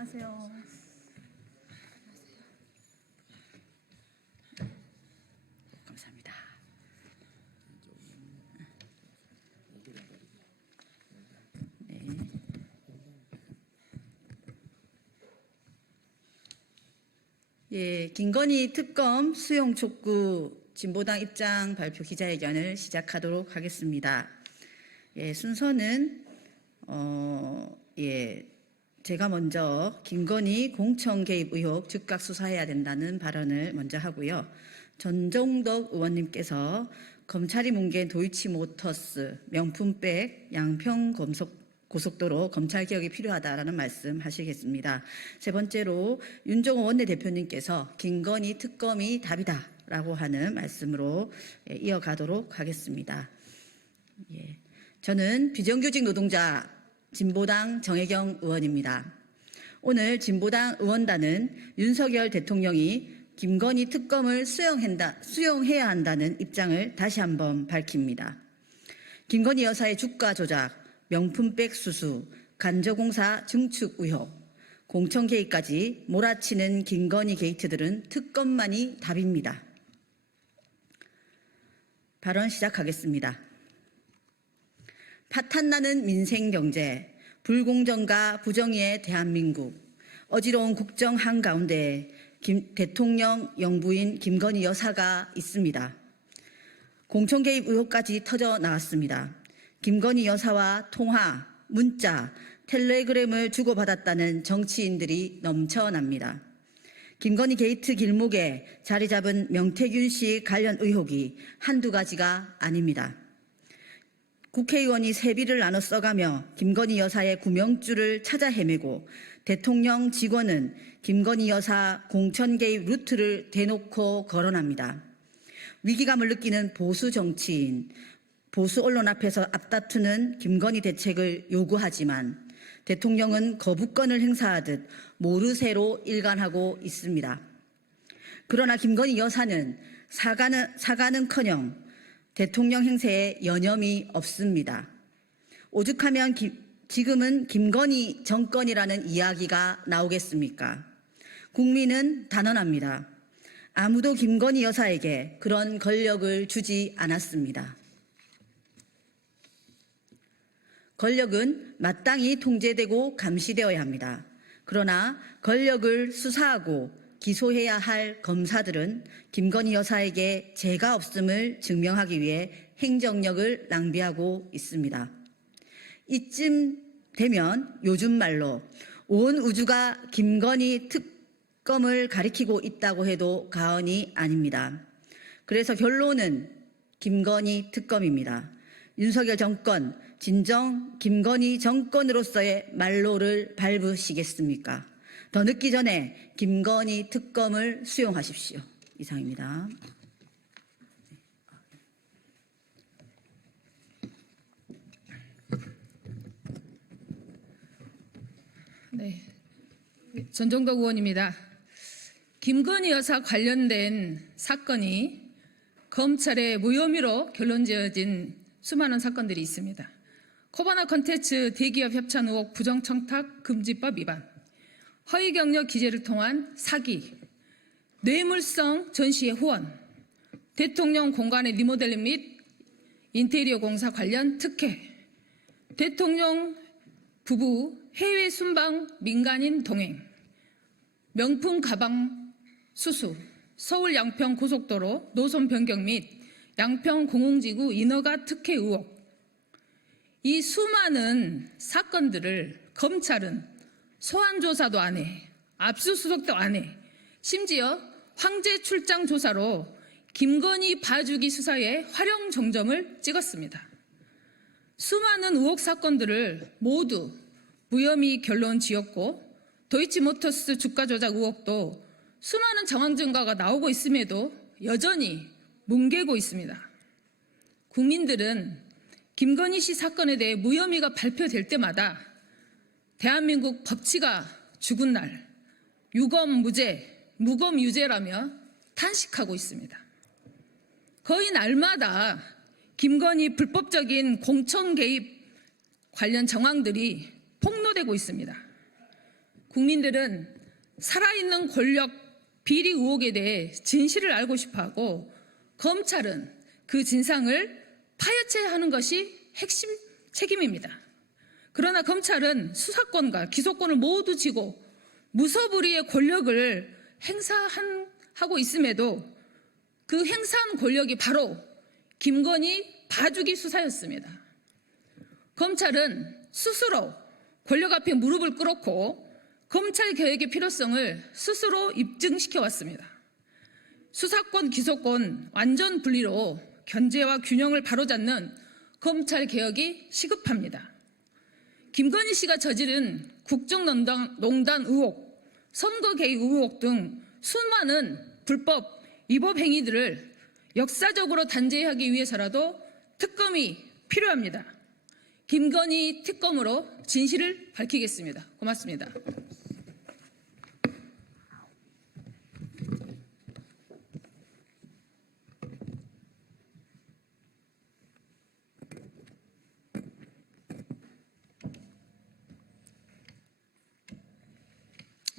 안녕하세요. 감사합니다. 네. 예, 김건희 특검 수용 촉구 진보당 입장 발표 기자회견을 시작하도록 하겠습니다. 예, 순서는 제가 먼저 김건희 공천 개입 의혹 즉각 수사해야 된다는 발언을 먼저 하고요. 전종덕 의원님께서 검찰이 뭉갠 도이치모터스 명품백 양평 고속도로 검찰 개혁이 필요하다라는 말씀 하시겠습니다. 세 번째로 윤종호 원내대표님께서 김건희 특검이 답이다라고 하는 말씀으로 이어가도록 하겠습니다. 예. 저는 비정규직 노동자 진보당 정혜경 의원입니다. 오늘 진보당 의원단은 윤석열 대통령이 김건희 특검을 수용해야 한다는 입장을 다시 한번 밝힙니다. 김건희 여사의 주가 조작, 명품백 수수, 간접공사 증축 의혹, 공천 개입까지 몰아치는 김건희 게이트들은 특검만이 답입니다. 발언 시작하겠습니다. 파탄나는 민생경제, 불공정과 부정의의 대한민국, 어지러운 국정 한가운데 대통령 영부인 김건희 여사가 있습니다. 공천 개입 의혹까지 터져 나왔습니다. 김건희 여사와 통화, 문자, 텔레그램을 주고받았다는 정치인들이 넘쳐납니다. 김건희 게이트 길목에 자리 잡은 명태균 씨 관련 의혹이 한두 가지가 아닙니다. 국회의원이 세비를 나눠 써가며 김건희 여사의 구명줄을 찾아 헤매고 대통령 직원은 김건희 여사 공천 개입 루트를 대놓고 거론합니다. 위기감을 느끼는 보수 정치인, 보수 언론 앞에서 앞다투는 김건희 대책을 요구하지만 대통령은 거부권을 행사하듯 모르쇠로 일관하고 있습니다. 그러나 김건희 여사는 사과는커녕 대통령 행세에 여념이 없습니다. 오죽하면 지금은 김건희 정권이라는 이야기가 나오겠습니까? 국민은 단언합니다. 아무도 김건희 여사에게 그런 권력을 주지 않았습니다. 권력은 마땅히 통제되고 감시되어야 합니다. 그러나 권력을 수사하고 기소해야 할 검사들은 김건희 여사에게 죄가 없음을 증명하기 위해 행정력을 낭비하고 있습니다. 이쯤 되면 요즘 말로 온 우주가 김건희 특검을 가리키고 있다고 해도 과언이 아닙니다. 그래서 결론은 김건희 특검입니다. 윤석열 정권, 진정 김건희 정권으로서의 말로를 밟으시겠습니까? 더 늦기 전에 김건희 특검을 수용하십시오. 이상입니다. 네, 전종덕 의원입니다. 김건희 여사 관련된 사건이 검찰의 무혐의로 결론 지어진 수많은 사건들이 있습니다. 코바나 콘텐츠 대기업 협찬 의혹 부정청탁 금지법 위반, 허위 경력 기재를 통한 사기, 뇌물성 전시회 후원, 대통령 공간의 리모델링 및 인테리어 공사 관련 특혜, 대통령 부부 해외 순방 민간인 동행, 명품 가방 수수, 서울 양평 고속도로 노선 변경 및 양평 공공지구 인허가 특혜 의혹, 이 수많은 사건들을 검찰은 소환조사도 안 해, 압수수색도 안 해, 심지어 황제 출장 조사로 김건희 봐주기 수사에 활용 정점을 찍었습니다. 수많은 의혹 사건들을 모두 무혐의 결론 지었고 도이치모터스 주가 조작 의혹도 수많은 정황 증거가 나오고 있음에도 여전히 뭉개고 있습니다. 국민들은 김건희 씨 사건에 대해 무혐의가 발표될 때마다 대한민국 법치가 죽은 날, 유검무죄, 무검유죄라며 탄식하고 있습니다. 거의 날마다 김건희 불법적인 공천 개입 관련 정황들이 폭로되고 있습니다. 국민들은 살아있는 권력 비리 의혹에 대해 진실을 알고 싶어하고 검찰은 그 진상을 파헤쳐야 하는 것이 핵심 책임입니다. 그러나 검찰은 수사권과 기소권을 모두 쥐고 무소불위의 권력을 행사하고 있음에도 그 행사한 권력이 바로 김건희 봐주기 수사였습니다. 검찰은 스스로 권력 앞에 무릎을 꿇었고 검찰 개혁의 필요성을 스스로 입증시켜 왔습니다. 수사권, 기소권 완전 분리로 견제와 균형을 바로잡는 검찰 개혁이 시급합니다. 김건희 씨가 저지른 국정농단 의혹, 선거 개입 의혹 등 수많은 불법 위법 행위들을 역사적으로 단죄하기 위해서라도 특검이 필요합니다. 김건희 특검으로 진실을 밝히겠습니다. 고맙습니다.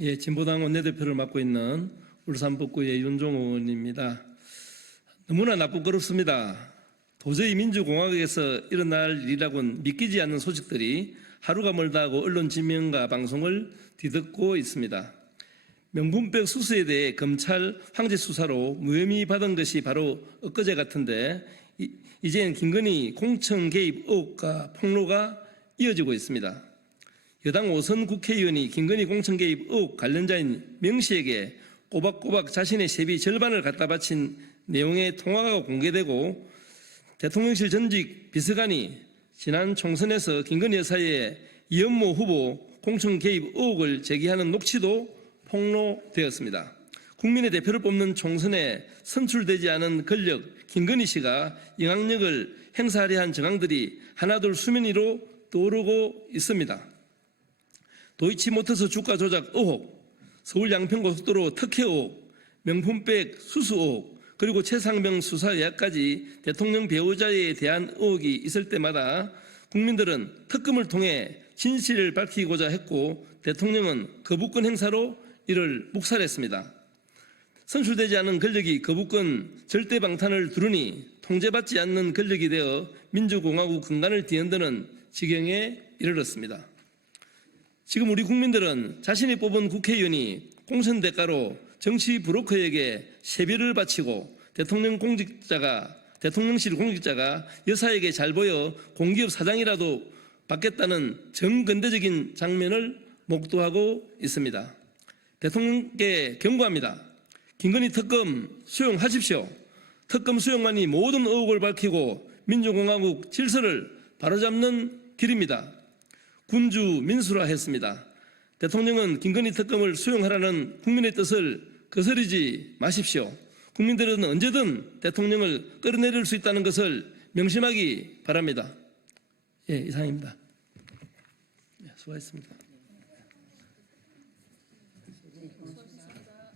예, 진보당 원내대표를 맡고 있는 울산 북구의 윤종호 의원입니다. 너무나 나쁘고럽습니다. 도저히 민주공화국에서 일어날 일이라고는 믿기지 않는 소식들이 하루가 멀다 하고 언론 지명과 방송을 뒤덮고 있습니다. 명분백 수수에 대해 검찰 황제 수사로 무혐의 받은 것이 바로 엊그제 같은데 이제는 김건희 공천 개입 의혹과 폭로가 이어지고 있습니다. 여당 5선 국회의원이 김건희 공천 개입 의혹 관련자인 명 씨에게 꼬박꼬박 자신의 세비 절반을 갖다 바친 내용의 통화가 공개되고 대통령실 전직 비서관이 지난 총선에서 김건희 여사의 이현모 후보 공천 개입 의혹을 제기하는 녹취도 폭로되었습니다. 국민의 대표를 뽑는 총선에 선출되지 않은 권력 김건희 씨가 영향력을 행사하려 한 정황들이 하나둘 수면 위로 떠오르고 있습니다. 도이치모터스 주가 조작 의혹, 서울 양평고속도로 특혜 의혹, 명품백 수수 의혹, 그리고 최상병 수사 의혹까지 대통령 배우자에 대한 의혹이 있을 때마다 국민들은 특검을 통해 진실을 밝히고자 했고 대통령은 거부권 행사로 이를 묵살했습니다. 선출되지 않은 권력이 거부권 절대 방탄을 두르니 통제받지 않는 권력이 되어 민주공화국 근간을 뒤흔드는 지경에 이르렀습니다. 지금 우리 국민들은 자신이 뽑은 국회의원이 공천 대가로 정치 브로커에게 세비를 바치고 대통령실 공직자가 여사에게 잘 보여 공기업 사장이라도 받겠다는 정근대적인 장면을 목도하고 있습니다. 대통령께 경고합니다. 김건희 특검 수용하십시오. 특검 수용만이 모든 의혹을 밝히고 민주공화국 질서를 바로잡는 길입니다. 군주 민수라 했습니다. 대통령은 김건희 특검을 수용하라는 국민의 뜻을 거스르지 마십시오. 국민들은 언제든 대통령을 끌어내릴 수 있다는 것을 명심하기 바랍니다. 예, 이상입니다. 수고하셨습니다.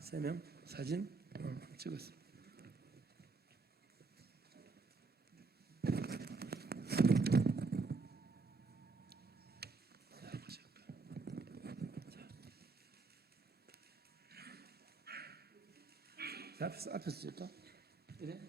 3명 사진 찍었습니다. 앞에서 찍을까? 이래?